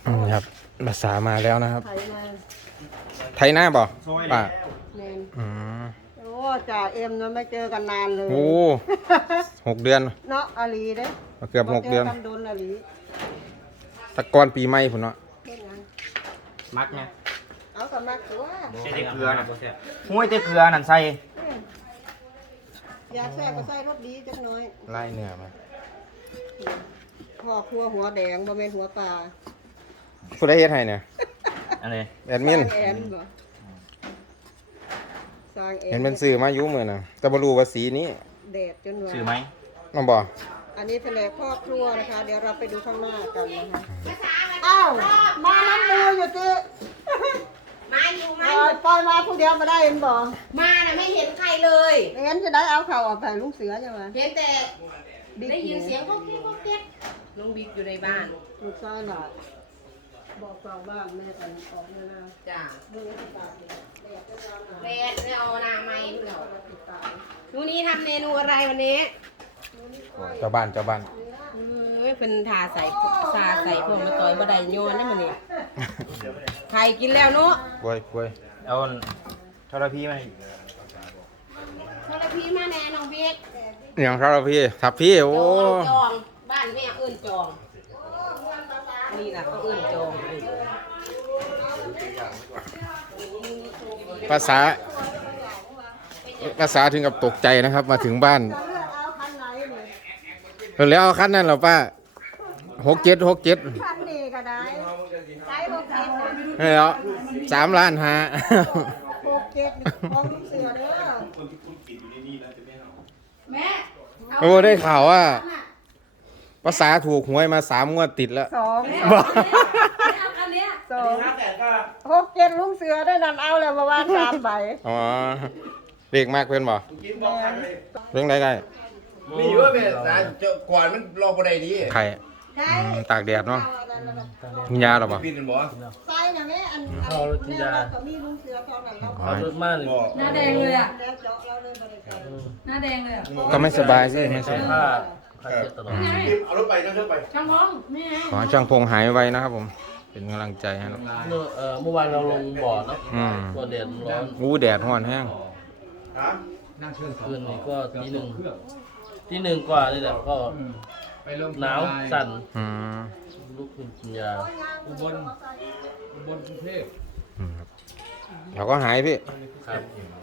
ครับภาษามาแล้วนะครับไถมาไทยหน้าบ่ป่ะแมนอืมโอ้จ่าเอ็มนะไม่เจอกันนานเลยโอ้6 เดือนเนาะอาลีเด้เกือบ6 เดือนกันโดนอาลีตะกอนปีใหม่พุ่นเนาะเฮ็ดหยังมักไงเอากับมักตัวใส่เกลือน่ะห้วยแต่เกลือนั่นใส่ยาแทรกก็ใส่รสดีจักหน่อยไล่เนื้อมาพ่อครัวหัวแดงบ่แม่นหัวปลาผู้ใดเฮ็ดให้เนี่ยอันนี้แอดมินสร้างแอนบ่สร้างแอนเห็นเป็นสื่อมาอยู่มื้อน่ะแต่บ่รู้ว่าสีนี้แดดจนว่าซื้อไหมน้องบ่อันนี้เป็นแผนกพ่อครัวนะคะ เดี๋ยวเราไปดูข้างหน้ากันนะคะอ้าวมาน้ำมืออยู่ติมาอยู่มาปล่อยมาผู้เดียวมาได้เห็นบ่มาน่ะไม่เห็นใครเลยไม่งั้นจะได้เอาเข่าออกไปลุงเสือจังหวะเห็นแต่ได้ยินเสียงก็เก๊กก็เก๊กน้องบิ๊กอยู่ในบ้านลูกชายหน่อยบอกฟังบ้างแม่กันออกเวลาจ้ะดูที่ปากเลยแดดจะร้อนหน่อยแม่ไม่เอาหน้าไม้เดี๋ยวติดปากนูนี้ทำเมนูอะไรวันนี้เจ้าบ้านเป็นทาใส่พวกมาต่อยบะไดโยนนั่นมันนี่ใครกินแล้วเนาะกล้วยเอาทรพีมาทรพีมาแน่น้องบิ๊กอย่างครับพี่ทับพี่โอ้จองบ้านแม่เอื้นจองนี่นะเขาเอื้นจองภาษาถึงกับตกใจนะครับ มาถึงบ้านจะเลือกเอาคันไหนเนี่ยแล้วเอาคันนั้นเหรอป้า67 คันนี้ก็ได้ใช้60นะนี่เหรอ3 ล้าน5 67ของลุงเสือเด้อแม่โอ้ได้ข่าวว่าภาษาถูกหวยมา3 งวดติดแล้ว 2 บอกเอาอันเนี้ย 67ลุงเสือได้นั่นเอาแล้วมาวาง3ใบอ๋อเด็กมากเพื่อนบ่เรื่องใดนี่ว่าเป็นนะก่อนมันรอบ่ได้ดีๆไข่ตากแดดเนาะมียาหรอบ่ปิดกันบ่ใส่นะแม่อันแม่เราก็มีลุงเสือตอนนั้นเราอ๋อหน้าแดงเลยอ่ะแล้วเจาะเราเลยบ่ได้ใส่หน้าแดงเลยอ่ะก็ไม่สบายสิไม่สบายเอารถไปนั่งรถไปช่างพ้องแม่ขอให้ช่างพงหายไวนะครับผม เป็นกำลังใจให้นะเมื่อวานเราลงบ่อเนาะอืมตัวแดดร้อนอู้แดดร้อนแห้งฮะคืนนี้ก็ที่หนึ่งกว่านี่แหละก็หนาวสั่นอืมลุกขึ้นกินยาอืมครับเดี๋ยวก็หายพี่ครับ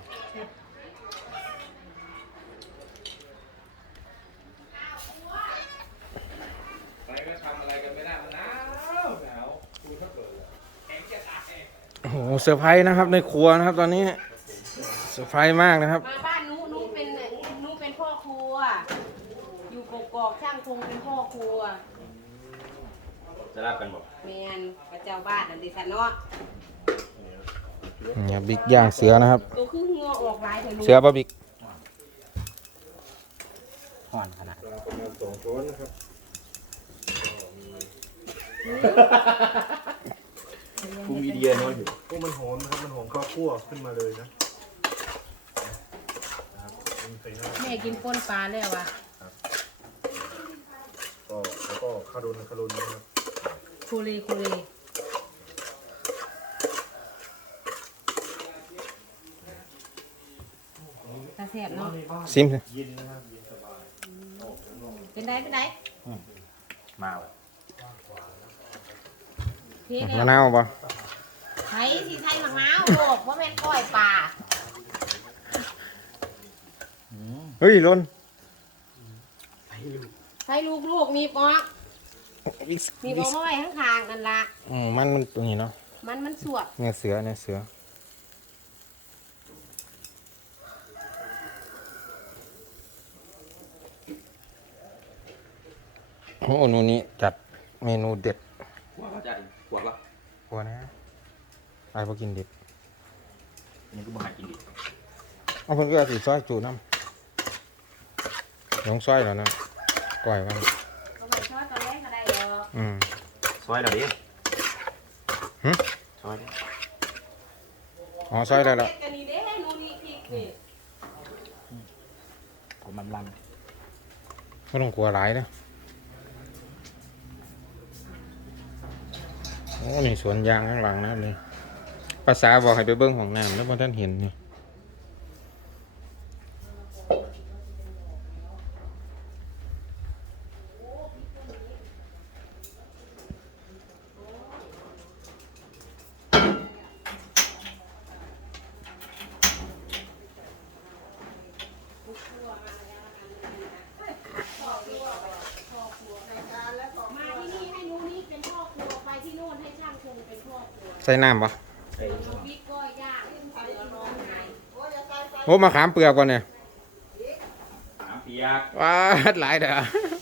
โอ้โหเซอร์ไพรส์นะครับในครัวนะครับ ตอนนี้เซอร์ไพรส์มากนะครับมาบ้านนุเป็นพ่อครัว อยู่กกอกช่างพงเป็นพ่อครัวจะรับกันบ่แมนพระเจ้าบ้านอันดิฉันเนาะเนี่ยบิ๊กย่างเสือนะครับตัวคือหัวออกหลายเถอะลูกเสือป่ะบิ๊กห่อนขนาดกูมีเดียน้อยอยู่พวกมันหอมนะครับ มันหอมข้าวคั่วขึ้นมาเลยนะใส่หน้าแม่กินป่นปลาแล้ววะก็แล้วก็คารุนนะครับคูเลตาแสบเนาะซิมสิเป็นไดมาว่ะเท่มะแล้วนาวป่ะไทยสิไทยหมักน้าวโลกว่าแม่นก้อยปลาเฮ้ยล้นไทยลูกมีปอกมีปอกมาไว้ข้างๆนั่นละมันตรงนี้เนาะมันสวบเนี่ยเสือโอ้โหนูนี้จัดเมนูเด็ดขวดจะขวดละกลัวนะไปพอกินเด็ดอันนี้ก็บ่หากินดิเอาเพิ่นก็สิซอยจูน้ำลงซอยแล้วนะก้อยว่าก็ไปทอดตอนแรกก็ได้เด้อซอยแล้วดิหึซอยดิอ๋อซอยได้แล้วเฮ็ดกันนี่เด้หนูนี่พริกนี่ผมมันลันไม่ต้องกลัวหลายนะโอ้นี่สวนยางข้างหลังนั่นเลยภาษาบอกให้ไปเบิ้งของน้ำแล้วพอท่านเห็นนี่ใส่น้ำปะโอ้มาขามเปลือกก่อนเนี่ยน้ำเปียกว้าดหลายเด้อ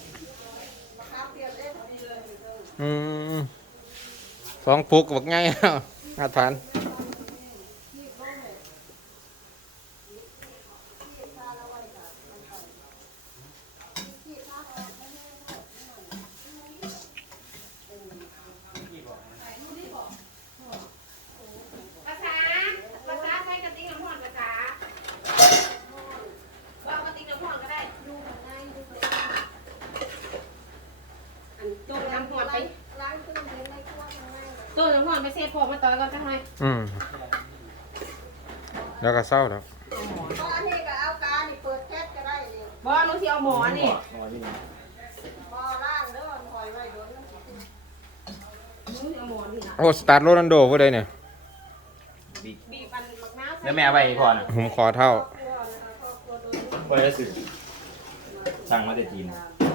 สองปุกบักไงอาถรรพ์ตู้น้ำหอมไปเซฟพอมาต่อยก่อนจังหน่อยแล้วก็เศร้าแล้วก็อันนี้ก็เอาการนี่เปิดแคสก็ได้นี่บอสน้องที่เอาหมอนี่บ่ล่างเด้อถอยไว้โดนมันสิขึ้นน้องที่เอาหมอนี่นะโอ้สตาร์ทโรนัลโดผู้ใดเนี่ยบีบอันมักน้าวแล้วแม่เอาไปก่อนอ่ะผมขอเท่าพอจะสื่อสั่งมาแต่จีน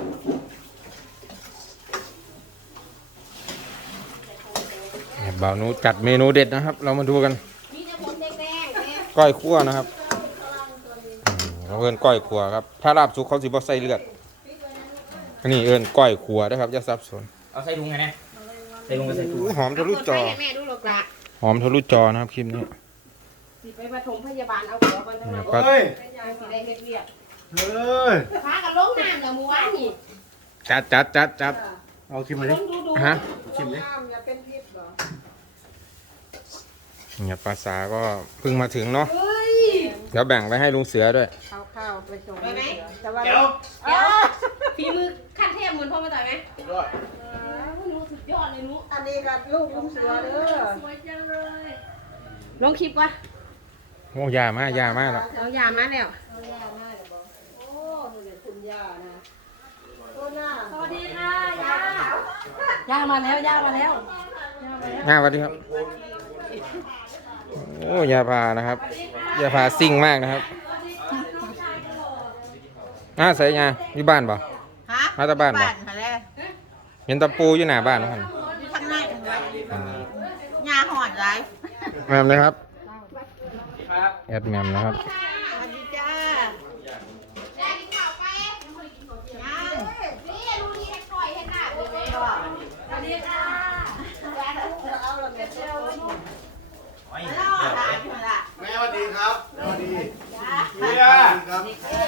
บ่าวนูจัดเมนูเด็ดนะครับ เรามาดูกันมีแต่ผมแดงๆเนี่ยก้อยคั่วนะครับเราเอิ้นก้อยคั่วครับถ้าลาบสุกเขาสิบ่ใส่เลือดอันนี้เอิ้นก้อยคั่วนะครับอย่าสับสนเอาใส่ถุงไงเนี่ยใส่ถุงไปใส่ถุงหอมทะลุจอให้แม่ดูหรอกละหอมทะลุจอนะครับคลิปนี้สิไปปฐมพยาบาลเอาหัวก่อนจังหน่อยก็เฮ้ยสิได้เฮ็ดเวียกเฮ้ยพากันลงน้ำแล้วมื้อวานนี่จัดเอาชิมมาลดิงดูฮะชิมดิน้ำอย่าเป็นพิษบ่เนี่ยภาษาก็เพิ่งมาถึงเนาะเฮ้ยเดี๋ยวแบ่งไปให้ลุงเสือด้วยเอาข้าวไปส่งไปไหมแต่ว่าเดี๋ยวฝีมือขั้นเทพเหมือนพ่อมาต่อยไหมหนูสุดยอดเลยหนูอันนี้ก็ลูกลุงเสือเด้อสวยจังเลยลงคลิปวะโอ้ยามากแล้วเอายามาแล้วเอาย่ามาเดี๋ยวบอกโอ้ดูเด็กคุณย่านะโอ้หน้าสวัสดีค่ะย่ามาแล้วย่ามาแล้วง่ายสวัสดีครับโอ้ยาพานะครับยาพาซิ่งมากนะครับใส่ยาอยู่บ้านเปล่าฮะมาจากบ้านเปล่าค่ะแล้วเห็นตะปูอยู่หน้าบ้านนะครับข้างในยาหอดไรแมมนะครับแอดแมมนะครับสวัสดีจ้าย่ากินข้าวไปนี่ลูกนี่ให้ปล่อยให้หน้าเลยไหมสวัสดีค่ะเอาละแม่เจ้าโอ้ยแม่สวัสดีครับสวัสดีเฮียครับ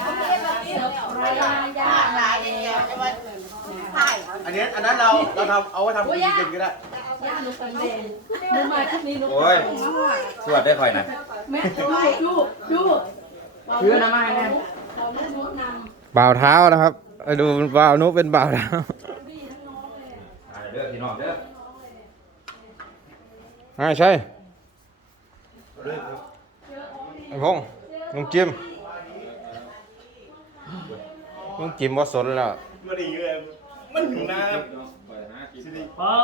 ย่าหลายเดียวจะว่าใช่อันนั้นเราทำเอาไว้ทำกินกันก็ได้หนูมาชุดนี้หนูโอ้ยสวัสดีค่อยนะแม่ดูคือน้ำมันแน่เราไม่รู้นบ่าวเท้านะครับดูบ่าวนุเป็นบ่าวเท้าเด้อพี่น้องเด้อใช่ไอ้พงษ์ลุงจิมว่าสนแล้วมันดีเลยมันอยู่นะพอ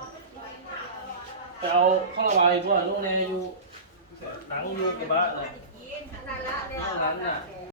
ไปเอาข้าวระบายด้วยลูกแนอยู่หนังอยู่กับบ้านเลยนั่นละเนี่ยนั้นน่ะ